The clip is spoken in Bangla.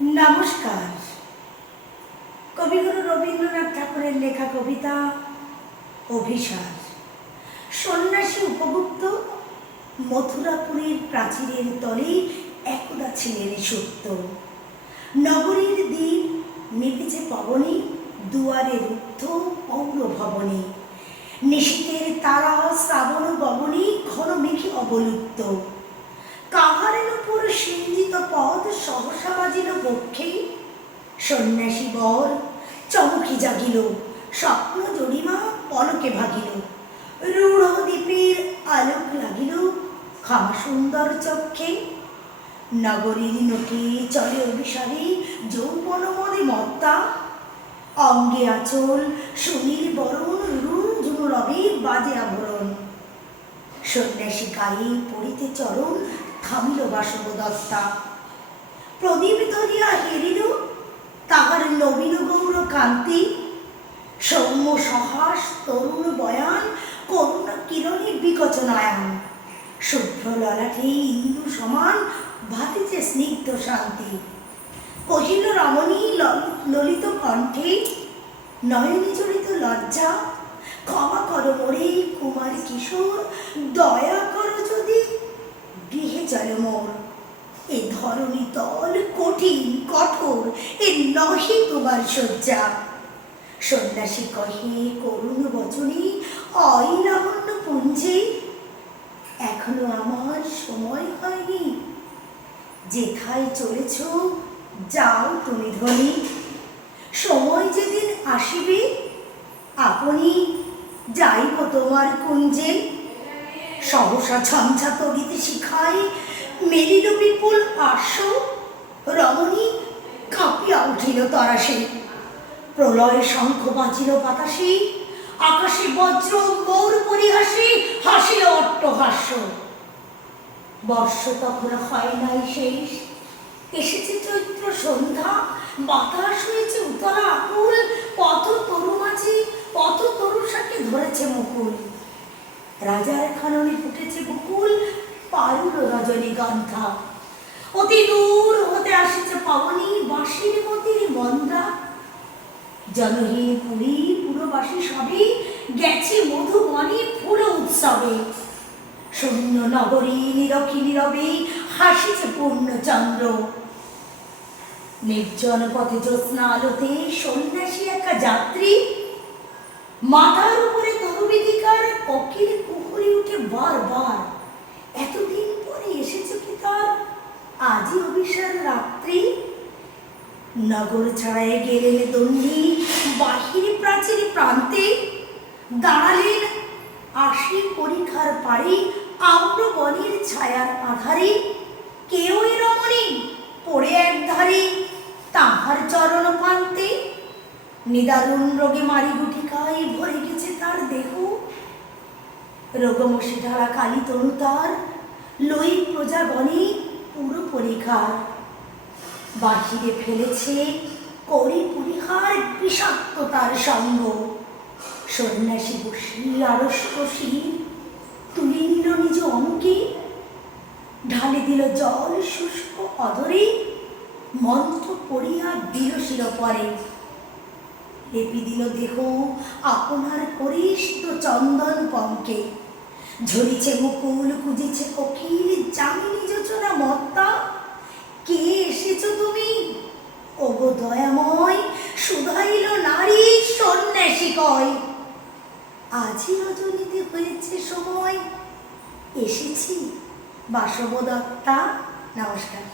নমস্কার। কবিগুরু রবীন্দ্রনাথ ঠাকুরের লেখা কবিতা অভিসার। সন্ন্যাসী উপগুপ্ত মথুরাপুরীর প্রাচীরের তলে একদা ছিলেন সত্য। নগরীর দিন মেতেছে পবনে, দুয়ারে রুদ্ধ পৌর ভবনে। নিশীথের তারা শ্রাবণ গগনে ঘন মেঘে অবলুপ্ত। কাহারের উপর সিঞ্জিত পদ সহসা বাজিল পক্ষে। সন্ন্যাসী বর চমকি জাগিল, স্বপ্ন জরিমা পলকে ভাগিল। রূঢ় দ্বীপের আলোক লাগিল ক্ষমা সুন্দর চক্ষে। নগরীর নোটে চলে অভিসারে যৌবন মদে মত্তা। অঙ্গে আঁচল সুনীল বরণ, রুণ রবে বাজে আভরণ। সন্ন্যাসী গায়ে পড়িতে চরণ, থামিল বাসবদত্তা। প্রদীপ ধরিয়া হেরিল তাহার নবীন গৌর কান্তি। সৌম্য সহাস তরুণ বয়ান, করুণ কিরণে বিকচ নয়ন। শুভ্র ললাটে ইন্দু সমান, ভাতিছে স্নিগ্ধ শান্তি। কহিল রমণী ললিত কণ্ঠে, নয়নে জড়িত লজ্জা। ক্ষমা করো মোরে কুমার কিশোর, দয়া করো যদি গৃহে চলো মোর। এ ধরণী তল কঠিন কঠোর, এ নহে তোমার শয্যা। সন্ন্যাসী কহে করুণ বচনে, অই লাবণ্য পুঞ্জে। এখনো আমার সময় হয়নি, যেথায় চলেছ যাও তুমি ধ্বনি। সময় যেদিন আসিবে আপনি যাইব তোমার কুঞ্জে। সহসা ঝঞ্ঝা তরিতে শিখায় মেলিল বিপুল আশ্ব। রমণী কাঁপিয়া উঠিল তরাসে, প্রলয় শঙ্খ বাজিল বাতাসে। আকাশে বজ্র গৌর পরিহাসে, হাসিল অট্টহাস্য। বর্ষ তখন হয় নাই শেষ, এসেছে চৈত্র সন্ধ্যা। বাতাস হয়েছে উতলা আকুল, পথ তরু মাঝি পথ তরু শাকে ধরেছে মুকুল। রাজার খাননে ফুটেছে বকুল, পারুল রজনীগন্ধা। অতি দূর হতে আসিছে পাবনী, বাঁশির মতির মন্দা। জনহীন পুরী পুরবাসী সবে, গেছে মধুবনে ফুল উৎসবে। শূন্য নগরী নীরখী নীরবে, হাসিছে পূর্ণচন্দ্র। নির্জন পথে জ্যোৎস্না আলোতে সন্ন্যাসী একা যাত্রী। মাথার উপরে তরুবিধিকার কোকিল কুহুরি উঠে বারবার। এতদিন পরে এসেছে কি তার আজই অভিসার রাত্রি। নগর ছাড়ায় গেলেন দণ্ডী, বাহির প্রাচীর প্রান্তে। দাঁড়ালেন আশি পরিখার পাড়ে, আম্র বনের ছায়ার আধারে। কেউ এ রমণী পড়ে একধারে, তাহার চরণ পান্তে। নিদারুণ রোগে মারি গুটিকায় ভরে গেছে তার দেহ। রোগমসি ঢালা কালী তনু তার, লই প্রজাগণে পুরো পরিখার। বাহিরে ফেলেছে করি পরিহার বিষাক্ত তার সঙ্গ। সন্ন্যাসী বসি আড়ষ্ট শির, তুলে নিল নিজ অঙ্কে। ঢালে দিল জল শুষ্ক অধরে, মন্ত্র পড়িয়া দিল শিরোপরে। লেপি দিল দেহ আপনার করিষ্ঠ চন্দন পঙ্কে। ঝরিছে মুকুল খুঁজেছে কোকিল, যামিনী যোচনা মত্তা। কে এসেছ তুমি ওগো দয়াময়, শুধাইল নারী সন্ন্যাসী কয়। আজই রজনীতে হয়েছে সময়, এসেছি বাসবদত্তা। নমস্কার।